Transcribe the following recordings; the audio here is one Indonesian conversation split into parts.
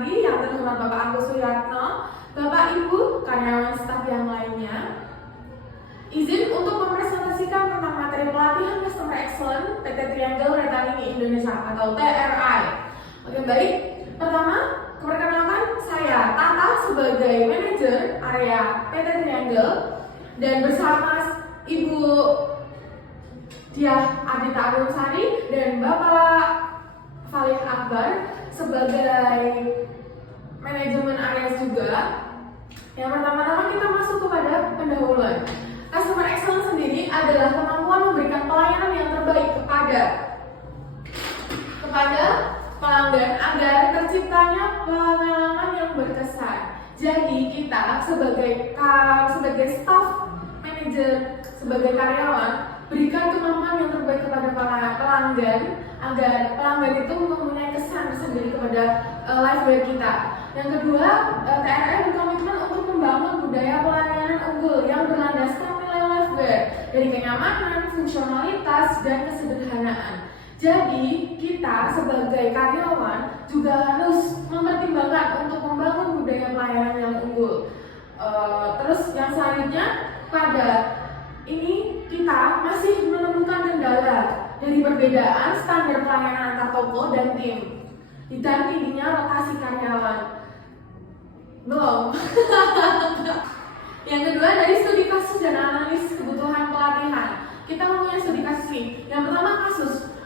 lagi yang terhormat Bapak Agus Suyatno, Bapak Ibu, karyawan staf yang lainnya. Izin untuk mempresentasikan tentang materi pelatihan Customer Excellence PT Triangle Retailing Indonesia atau TRI. Oke, baik. Pertama, perkenalkan saya Tata sebagai manajer area PT Triangle dan bersama Ibu Diah Ardita Arunsari dan Bapak Khalid Akbar sebagai manajemen area juga. Yang pertama-tama kita masuk kepada pendahuluan. Customer Excellence sendiri adalah kemampuan memberikan pelayanan yang terbaik kepada pelanggan agar terciptanya pengalaman yang berkesan. Jadi kita sebagai staff manager, sebagai karyawan, berikan kemampuan yang terbaik kepada pelanggan agar pelanggan itu mempunyai kesan tersendiri kepada lifewear kita. Yang kedua, TRI berkomitmen untuk membangun budaya pelayanan unggul yang berlandaskan nilai lifewear dari kenyamanan, fungsionalitas, dan kesederhanaan. Jadi kita sebagai karyawan juga harus mempertimbangkan untuk membangun budaya pelayanan yang unggul. Terus yang selanjutnya, pada ini kita masih menemukan kendala dari perbedaan standar pelayanan antar toko dan tim, dan tingginya rotasi karyawan. Belum. Yang kedua, dari studi kasus dan analisis kebutuhan pelatihan. Kita mempunyai studi kasus. Yang pertama,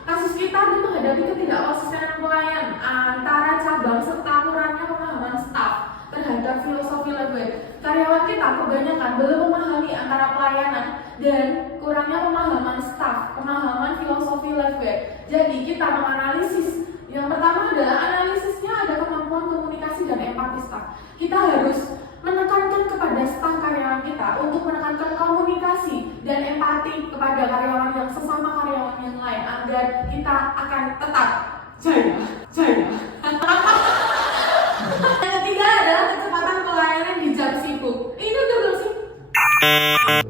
kasus kita menghadapi ketidakkonsistenan pelayan antara cabang serta kurangnya pemahaman staf terhadap filosofi lifewear. Karyawan kita kebanyakan belum memahami antara pelayanan dan kurangnya pemahaman staf, pemahaman filosofi lifewear. Jadi kita menganalisis. Yang pertama adalah analisisnya ada kemampuan komunikasi dan empati staf. Kita harus menekankan kepada staf karyawan kita untuk menekankan komunikasi dan empati kepada karyawan yang sesama karyawan yang lain agar kita akan tetap jaya. Yang ketiga adalah kecepatan pelayanan di jam sibuk. Ini udah belum sih?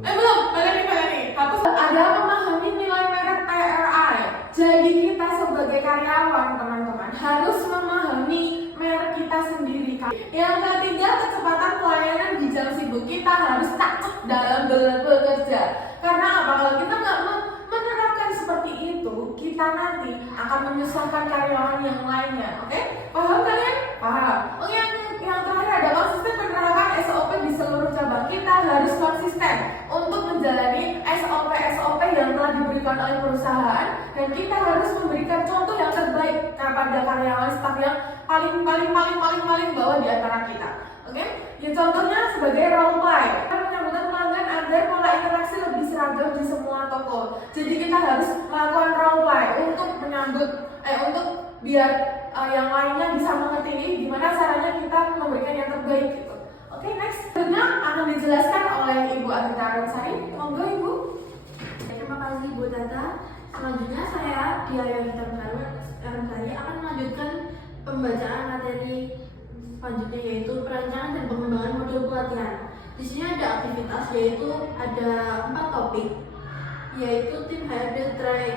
Belum, balik nih. Hapus. Ada memahami nilai merek TRI. Jadi kita sebagai karyawan, teman-teman, harus memahami merek kita sendiri. Yang ketiga, kecepatan pelayanan di jam sibuk. Kita harus cakep dalam bekerja. Karena apa? Kalau kita nggak menerapkan seperti itu, kita nanti akan menyusahkan karyawan yang lainnya. Oke? Paham kalian? Paham. Oke, yang terakhir ada konsisten penerapan SOP di seluruh cabang. Kita harus konsisten untuk menjalani SOP yang telah diberikan oleh perusahaan, dan kita harus memberikan contoh yang terbaik kepada karyawan staf yang paling bawah di antara kita. Oke? Ya, contohnya sebagai role play. Kita menyambutkan pelanggan agar pola interaksi lebih seragam di semua toko. Jadi kita harus melakukan role play untuk untuk biar yang lainnya bisa mengerti gimana caranya kita memberikan yang terbaik gitu. Oke, next. Selanjutnya akan dijelaskan oleh Ibu Ardita Arunsari. Monggo Ibu. Terima kasih Bu Tata. Selanjutnya saya Diah Ardita Arunsari akan melanjutkan pembacaan materi selanjutnya, yaitu perancangan dan pengembangan modul pelatihan. Di sini ada aktivitas, yaitu ada 4 topik, yaitu tim HRD TRI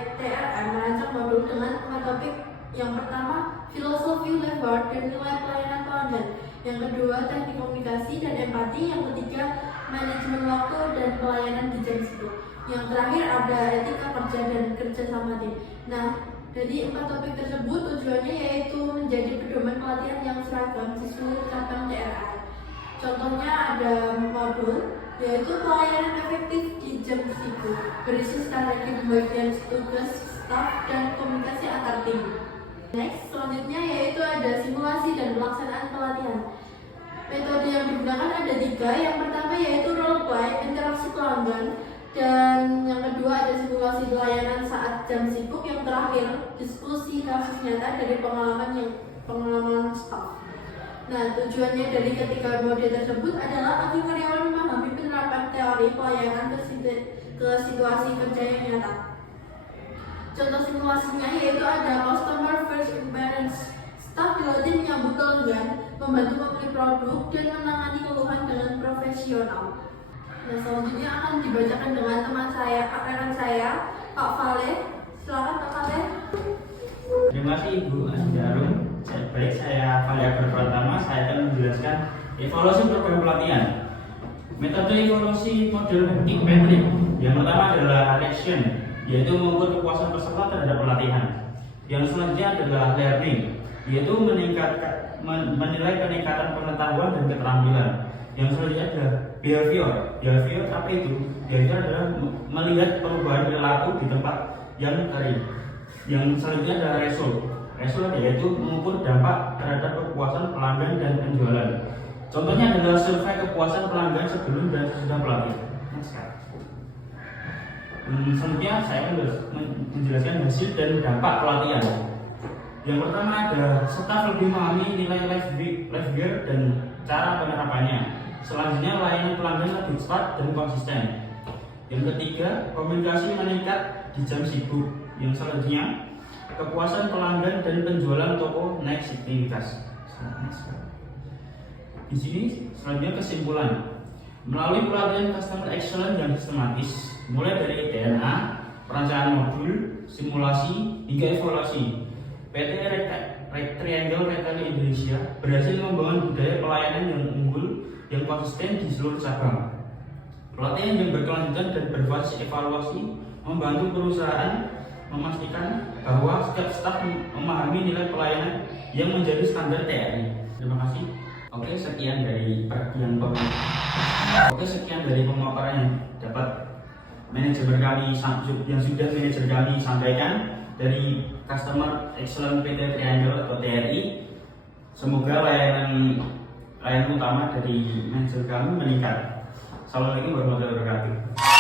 merancang modul dengan 4 topik. Yang pertama, filosofi lifewear dan nilai pelayanan pelanggan. Yang kedua, teknik komunikasi dan empati. Yang ketiga, manajemen waktu dan pelayanan di jam sibuk. Yang terakhir ada etika kerja dan kerja sama tim. Nah, dari 4 topik tersebut tujuannya yaitu menjadi pedoman pelatihan yang seragam di seluruh cabang TRI. Contohnya ada modul, yaitu pelayanan efektif di jam sibuk, berisi strategi pembagian tugas staf dan komunikasi antar tim. Next, selanjutnya yaitu ada simulasi dan pelaksanaan pelatihan. Metode yang digunakan ada 3. Yang pertama yaitu role play, interaksi pelanggan, dan yang kedua ada simulasi pelayanan saat jam sibuk. Yang terakhir, diskusi kasus nyata dari pengalaman staf. Nah, tujuannya dari ketiga mode tersebut adalah agar karyawan memahami penerapan teori pelayanan ke situasi kerja yang nyata. Contoh simulasinya yaitu ada customer first impressions. Staf dilatih menyambut pelanggan, membantu membeli produk, dan menangani keluhan dengan profesional. Nah, selanjutnya akan dibacakan dengan teman saya, rekan saya, Pak Fale. Silakan Pak Fale. Terima kasih Ibu Asdarum. Baik, saya Faliabar Pratama. Saya akan menjelaskan evaluasi program pelatihan. Metode evaluasi model Patrick. Yang pertama adalah action, yaitu mengukur kepuasan peserta terhadap pelatihan. Yang selanjutnya adalah learning, yaitu menilai peningkatan pengetahuan dan keterampilan. Yang selanjutnya adalah behavior. Behavior apa itu? Behavior adalah melihat perubahan perilaku di tempat yang kering. Yang selanjutnya adalah result. Result yaitu mengukur dampak terhadap kepuasan pelanggan dan penjualan. Contohnya adalah survei kepuasan pelanggan sebelum dan sesudah pelatihan. Selanjutnya saya akan menjelaskan hasil dan dampak pelatihan. Yang pertama ada staf lebih memahami nilai life gear dan cara penerapannya. Selanjutnya layanan pelanggan lebih cepat dan konsisten. Yang ketiga, komunikasi meningkat di jam sibuk. Yang selanjutnya, kepuasan pelanggan dan penjualan toko naik signifikan. Di sini selanjutnya kesimpulan. Melalui pelatihan customer excellence yang sistematis, mulai dari DNA, perencanaan modul, simulasi, hingga evaluasi, PT Triangle Retail Indonesia berhasil membangun budaya pelayanan yang unggul yang konsisten di seluruh cabang. Pelatihan yang berkelanjutan dan berbasis evaluasi membantu perusahaan memastikan bahwa setiap staf memahami nilai pelayanan yang menjadi standar TRI. Terima kasih. Sekian dari pemaparan yang dapat manajemen kami yang sudah manajer kami sampaikan dari Customer Excellence PT Triangle atau TRI. Semoga layanan utama dari manajer kami meningkat. Assalamualaikum warahmatullahi wabarakatuh.